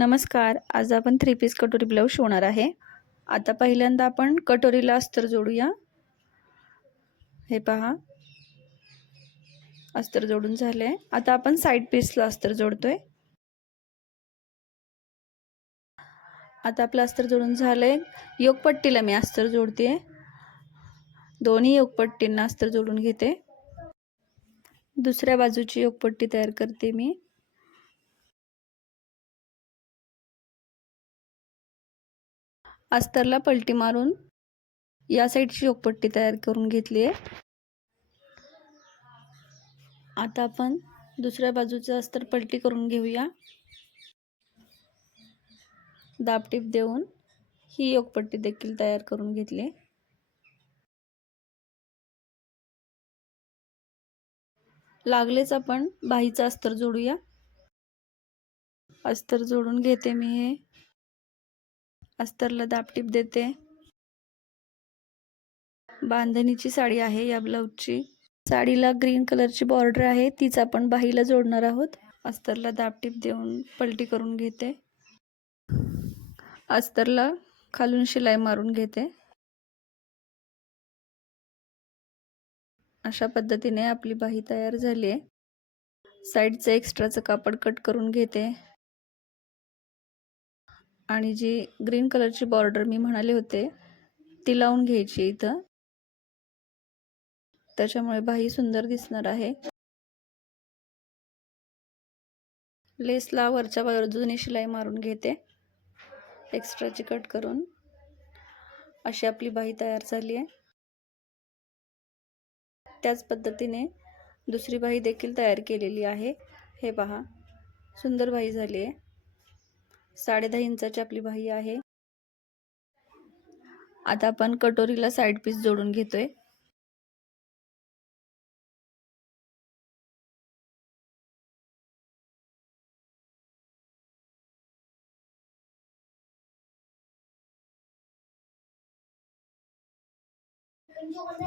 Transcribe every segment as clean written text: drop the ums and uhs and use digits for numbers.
नमस्कार. आज आपण 3 पीस कटोरी ब्लाउज शिवणार आहे. आता पहिल्यांदा आपण कटोरीला अस्तर जोडूया. हे पहा, अस्तर जोडून झाले. आता आपण साइड पीसला अस्तर जोडतोय. आता आपलं अस्तर जोडून झालंय. योकपट्टीला मी अस्तर जोडते. दोन्ही योकपट्टींना अस्तर जोडून घेते. दुसऱ्या बाजूची योकपट्टी तयार करते मी. अस्तरला पलटी मारून या साईडची योकपट्टी तयार करून घेतली आहे. आता आपण दुसऱ्या बाजूचं अस्तर पलटी करून घेऊया. दाबटीप देऊन ही योकपट्टी देखील तयार करून घेतली. लागलेच आपण बाहीचं अस्तर जोडूया. अस्तर जोडून घेते मी. हे अस्तरला दाबटीप देते. बांधणीची साडी आहे या ब्लाउजची. साडीला ग्रीन कलरची बॉर्डर आहे, तीच आपण बाहीला जोडणार आहोत. अस्तरला दाबटीप देऊन पलटी करून घेते. अस्तरला खालून शिलाई मारून घेते. अशा पद्धतीने आपली बाही तयार झाली आहे. साईडचं एक्स्ट्राचं कापड कट करून घेते आणि जी ग्रीन कलरची बॉर्डर मी म्हणाले होते ती लावून घ्यायची इथं. त्याच्यामुळे बाही सुंदर दिसणार आहे. लेसला वरच्या बाजूने शिलाई मारून घेते, एक्स्ट्राची कट करून. अशी आपली बाही तयार झाली आहे. त्याच पद्धतीने दुसरी बाही देखील तयार केलेली आहे. हे पहा, सुंदर बाही झाली आहे. 10.5 इंचाची आपली बाही आहे. आता आपण कटोरीला साइड पीस जोडून घेतोय.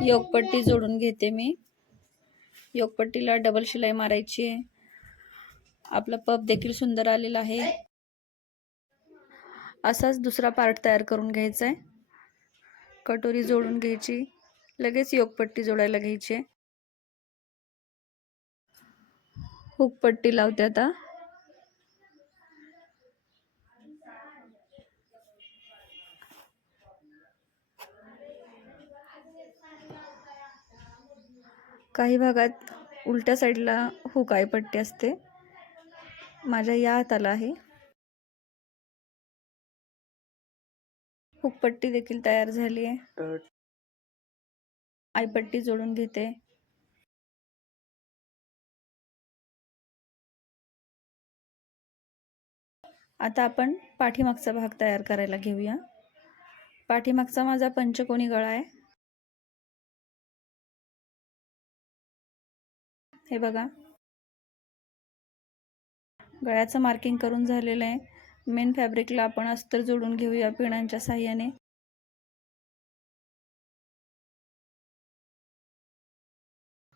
योकपट्टी जोडून घेते मी. योकपट्टीला डबल शिलाई मारायची आहे. आपला पफ देखील सुंदर आलेला आहे. असाच दुसरा पार्ट तयार करून घ्यायचा आहे. कटोरी जोडून घ्यायची, लगेच योकपट्टी जोडायला घ्यायची. हुकपट्टी लावते आता. काही भागात उलट्या साईडला हुकाई पट्टी असते. माझ्या या हाताला आहे. हुकपट्टी देखील तयार झाली आहे. आईपट्टी जोडून घेते. आता आपण पाठीमागचा भाग तयार करायला घेऊया. पाठीमागचा माझा पंचकोनी गळा आहे. हे बघा, गळ्याचं मार्किंग करून झालेलं आहे. मेन फॅब्रिकला आपण अस्तर जोडून घेऊया पिणांच्या साहाय्याने.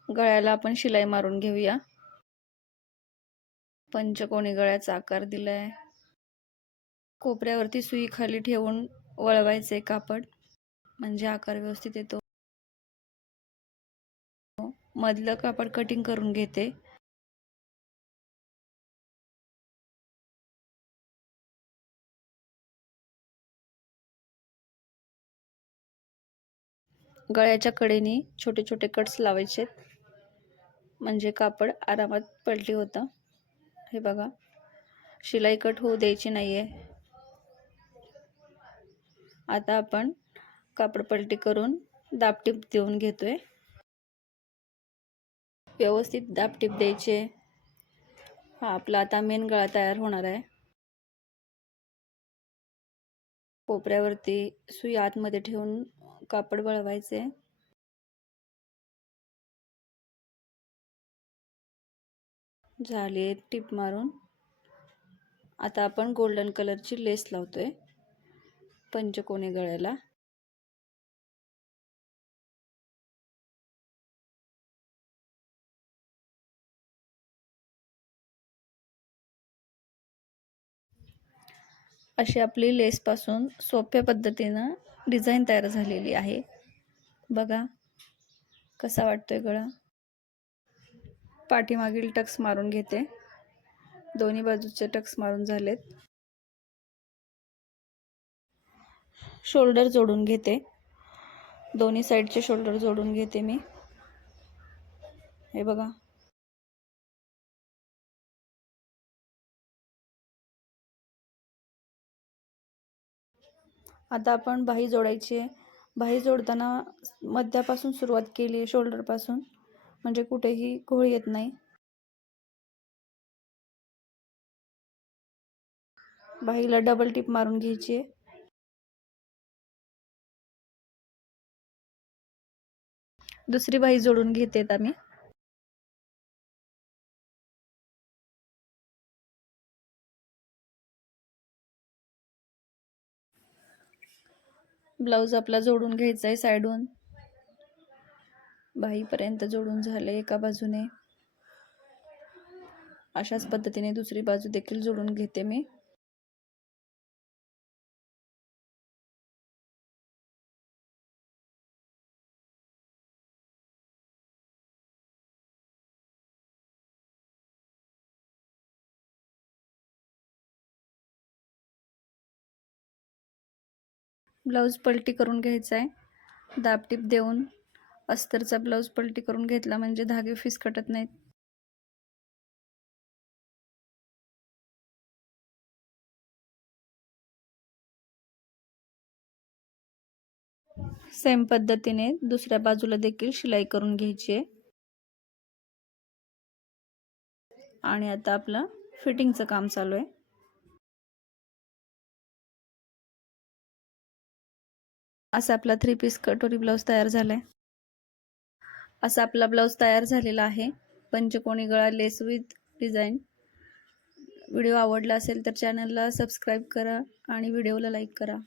गळ्याला आपण शिलाई मारून घेऊया. पंचकोनी गळ्याचा आकार दिलाय. कोपऱ्यावरती सुई खाली ठेवून वळवायचे कापड, म्हणजे आकार व्यवस्थित येतो. मधलं कापड कटिंग करून घेते. गळ्याच्या कडेने छोटे छोटे कट्स लावायचे, म्हणजे कापड आरामात पलटी होतं. हे बघा, शिलाई कट होऊ द्यायची नाहीये. आता आपण कापड पलटी करून दाबटीप देऊन घेतोय. व्यवस्थित दाबटीप द्यायचे. हा आपला आता मेन गळा तयार होणार आहे. कोपऱ्यावरती सुई आतमध्ये ठेवून कापड वळवायचे. झाली टिप मारून. आता आपण गोल्डन कलरची लेस लावतोय पंचकोनी गळ्याला. अशी आपली लेसपासून सोप्या पद्धतीनं डिझाईन तयार झालेली आहे. बघा कसा वाटतोय गळा. पाठीमागील टक्स मारून घेते. दोन्ही बाजूचे टक्स मारून झालेत. शोल्डर जोडून घेते. दोन्ही साईडचे शोल्डर जोडून घेते मी. हे बघा. आता आपण बाही जोडायची आहे. बाही जोडताना मध्यापासून सुरुवात केली आहे, शोल्डरपासून, म्हणजे कुठेही घोळ येत नाही. बाहीला डबल टिप मारून घ्यायची आहे. दुसरी बाही जोडून घेते आता मी. ब्लाऊज आपला जोडून घ्यायचा आहे साईडून. बाहीपर्यंत जोडून झाले एका बाजूने. अशाच पद्धतीने दुसरी बाजू देखील जोडून घेते मी. ब्लाऊज पलटी करून घ्यायचा आहे. दाबटीप देऊन अस्तरचा ब्लाऊज पलटी करून घेतला म्हणजे धागे फिसकटत नाहीत. सेम पद्धतीने दुसऱ्या बाजूला देखील शिलाई करून घ्यायची आहे. आणि आता आपलं फिटिंगचं काम चालू आहे. असा आपला 3 पीस कटोरी ब्लाऊज तयार झालाय. असा आपला ब्लाऊज तयार झालेला आहे. पंचकोनी गळा लेस विथ डिझाईन. व्हिडिओ आवडला असेल तर चॅनलला सबस्क्राईब करा आणि व्हिडिओला लाईक करा.